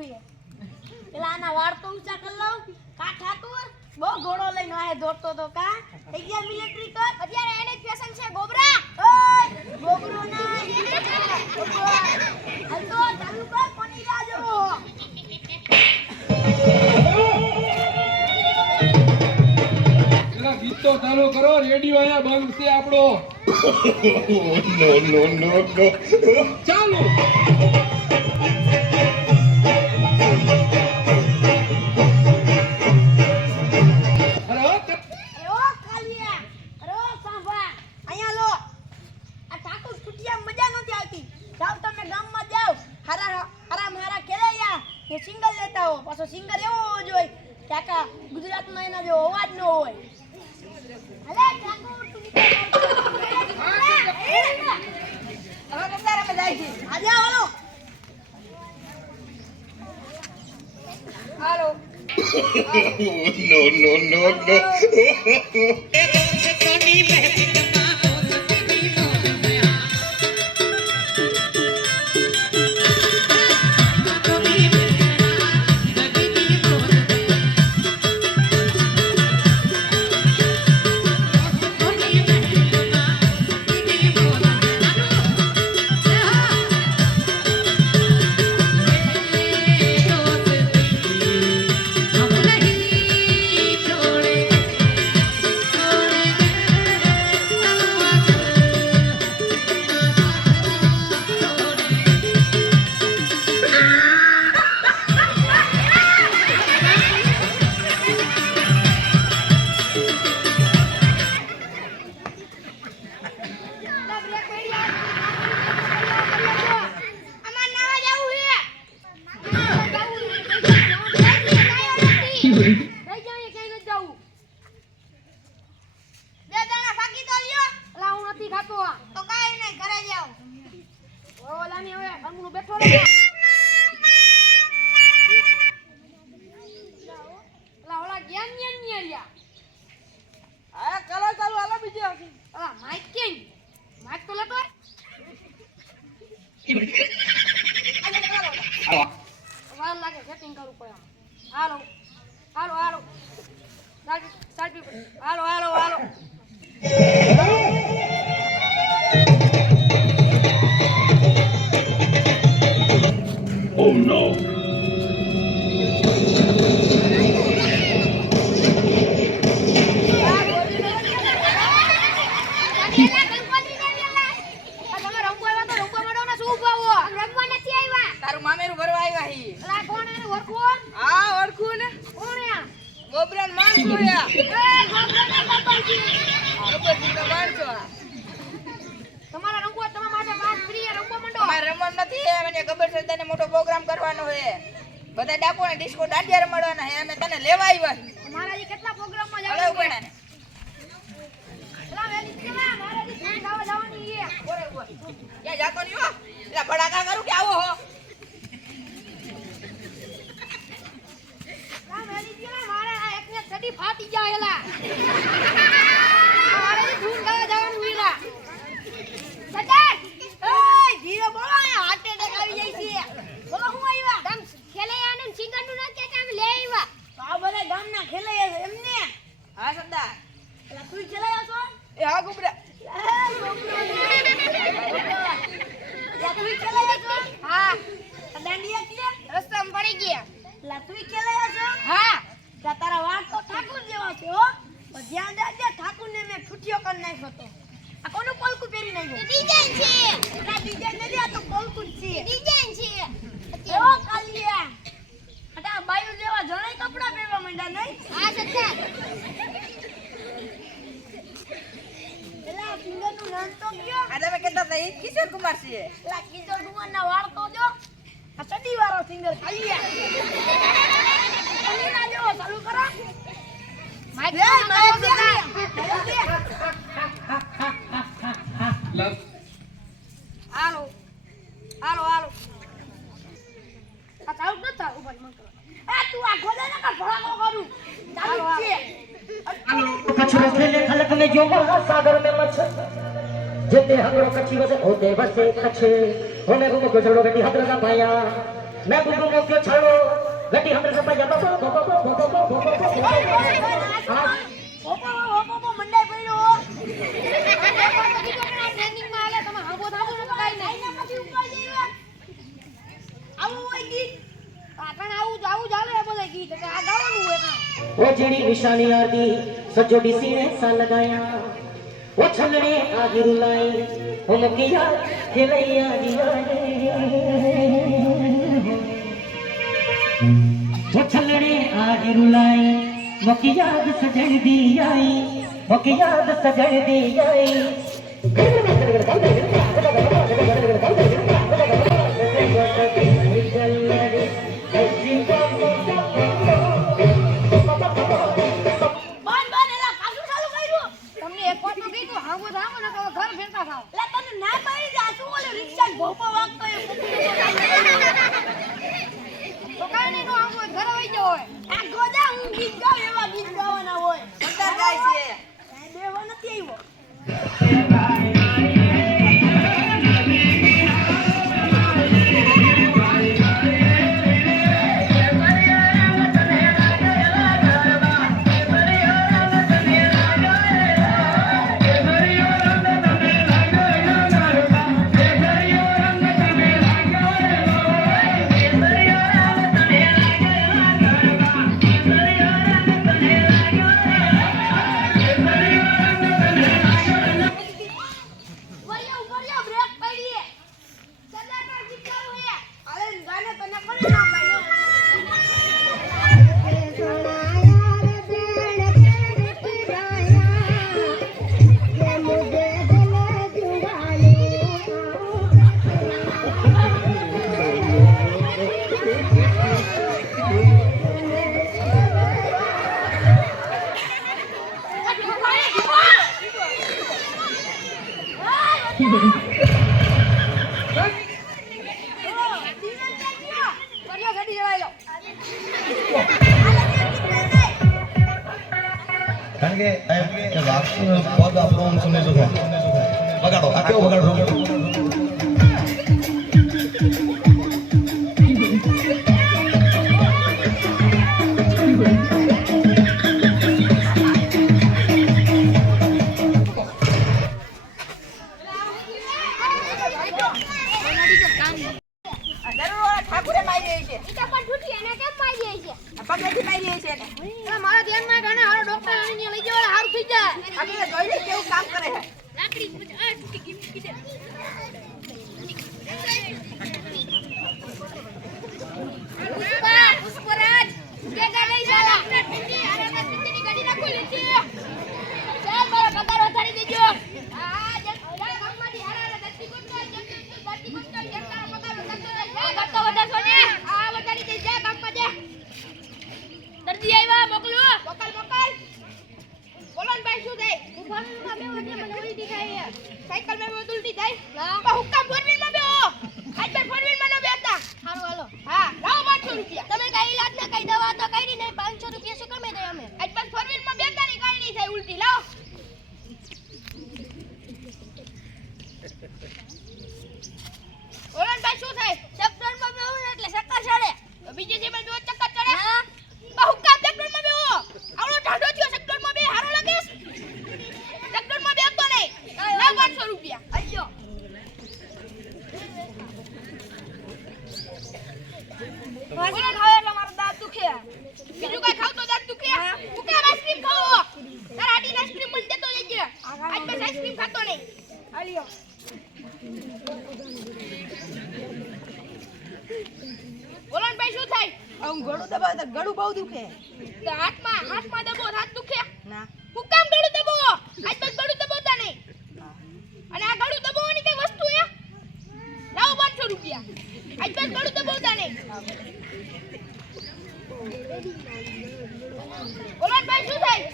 છે? પેલા આના વાળ તો ઊંચા કરી લઉં. કા ઠાકુર બહુ ઘોડો લઈને વાહે દોડતો તો કા? થઈ ગયા મિલિટરી કર અત્યારે એને જ ફેશન છે ગોબરા ઓય! ગોબરો ના હાલ તો ચાલુ કર કોની રાહ જોવો ગીત તો ચાલુ કરો રેડિયો અહીંયા બંધ છે આપણો. ચાલુ. no, no, no, no. બેઠો તમારા રંગો તમારા માટે વાત પ્રિય રંગો મંડો અમારે રમવાનું નથી મને ગબર છે તને મોટો પ્રોગ્રામ કરવાનો હે બધા ડાકો ને ડિસ્કો દાંડિયા રમાડવાના હે અમે તને લેવા આવ્યા મારા જે કેટલા પ્રોગ્રામમાં હળે જવાનું ઉપાડા ને જવાની છે. ઓરે ઓરે યા જાતો નહીં હો? એટલે ભડાકા કરું કે આવો હો એલા વેલી કેવા મારે આ એકને ચડી ફાટી જાય એલા મારે જે ધૂન ગાવા જવાનું છે એલા સજાર એય ધીરે બોલો આ હાર્ટ એટેક આવી જાય છે બોલો હું આવ્યા તમ ખેલૈયાને સિંગરનું ના કે તમે લે આવ્યા તો આ બધા ગામના ખેલૈયા છે એમને હા સરદાર એલા તું ખેલૈયા છો એ હા ગુબરા હા દાંડિયા કે રસ્તામાં પડી ગયા લા તું ખેલાયા છો હા તા તારા વાળ તો ઠાકુર જેવા છે હો પણ ધ્યાન રાખજે ઠાકુર ને મેં ઠુઠિયો કરી નાખ્યો તો આ કોનું પલકું પહેરી નાખ્યું ડિઝાઇન છે ના ડિઝાઇન નથી આ તો જ છે ડિઝાઇન છે ઓ કાલિયા અટા બાયુ લેવા જણાય કપડા પહેરવા માંડ્યા નહીં? હા સત્તા. પેલા સિંગરનું નામ તો કયો? આ તમે કહેતા હતા એ કિશોર કુમાર છે. પેલા કિશોર કુમાર ના વાળ તો જો. આ સદી વાળો સિંગર કાલિયા કલીના જેવો ચાલુ કરો. માઈક માઈક कछुओं खेले खलक में जो महा सागर में मच्छर जिते हमरो कछुओं से होते बसे कछे हो मैं बुमो को छोड़ो बेटी हमरे का पाया मैं बुमो को क्यों छोड़ो बेटी हमरे का पाया बबो बबो बबो बबो बबो बबो मंडे पड़ो ટ્રેનિંગમાં આલે તમે હાંગો થાબો ને કાઈ નહીં આવું હોય કી પાટણ वो जड़ी निशानी आती सजो डिसी ने सा लगाया वो छलने आगे रुलाई वो मुकिया खेले आगे वो छलने आगे रुलाई मुकिया दस दी आई मुकिया दस दी आई કેવો બગાડો મારા ધ્યાનમાં ઘણા હારો ડોક્ટર લઈ જવા હારું થઈ જાય. જોઈ લે કેવું કામ કરે છે? kering macam ah sikit gini sikit. અલ્યો બોલો ને ભાઈ શું થાય? આમ ગળું દબાવ તો ગળું બહુ દુખે. તો હાથમાં હાથમાં દબો હાથ દુખે? ના. હું કામ ગળું દબો? આજ બસ ગળું દબોતા નહીં. અને આ ગળું દબાવવાની કઈ વસ્તુ એ લાવો પાંચસો રૂપિયા. આજ બસ ગળું દબાવતા નહીં. બોલો ભાઈ શું થાય?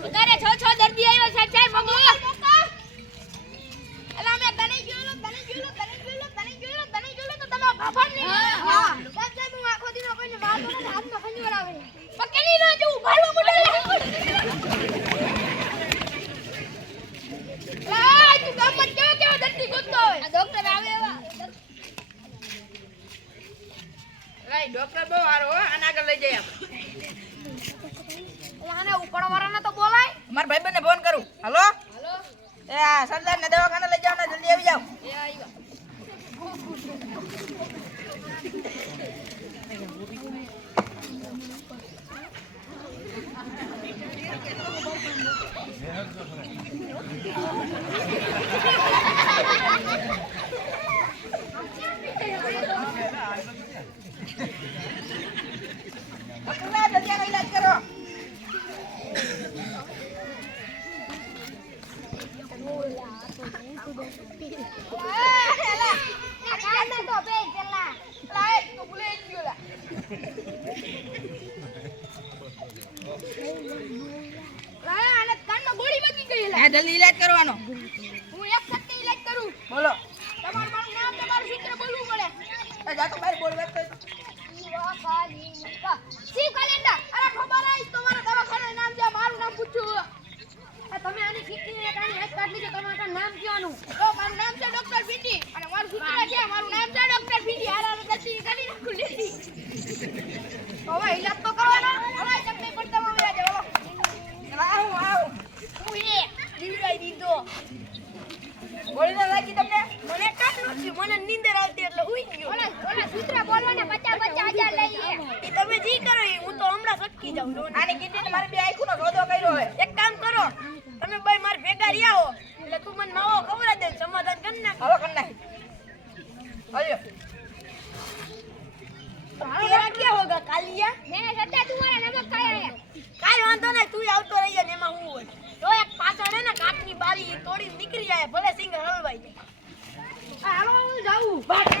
વધારે છ છ દર્દી આવ્યો છે સાહેબ મગો એલા મે તને જોયેલો તને જોયેલો તને જોયેલો તને જોયેલો તને જોયેલો તો તમે ફાફડ નહીં હા બસ સાહેબ હું આખો દીનો કોઈને મારતો હાથમાં ખંજર આવે પકેલી લો જો મોડે આ તું કેવો કેવો દર્દી ગોતતો હોય. આ ડોક્ટર આવે એવા. ભાઈ ડોક્ટર બહુ સારો હો આને આગળ લઈ જાય આપણે આને ઉપરવાળાને તો બોલાય. મારા ભાઈબંધને ફોન કરું. હલો? હાલો. એ આ સરદારને દવાખાને લઈ જાઓ ને જલ્દી આવી જાવ એ આવ્યા જલ્દી આનો ઈલાજ કરો હા જલ્દી ઇલાજ કરું. બોલો. એ જા તો બહાર બોલ વાત કર. તમે આની ફીકરી એક આની એક કાઢ લીજો તમારું નામ કહેવાનું. મારું નામ છે ડોક્ટર ભીંડી અને મારું સૂત્ર છે મારું નામ છે ડોક્ટર ભીંડી આરા રસી કરી નાખું લીધી હવે ઈલાજ ગયા મેં સદ્દા વાંધો નહીં તું આવતો રહી ને એમાં હું હોય પાછળ હે ને બારી તોડી નીકળી જાય ભલે સિંગર હલવાઈ જાય આ હાલો હું જાઉં મારા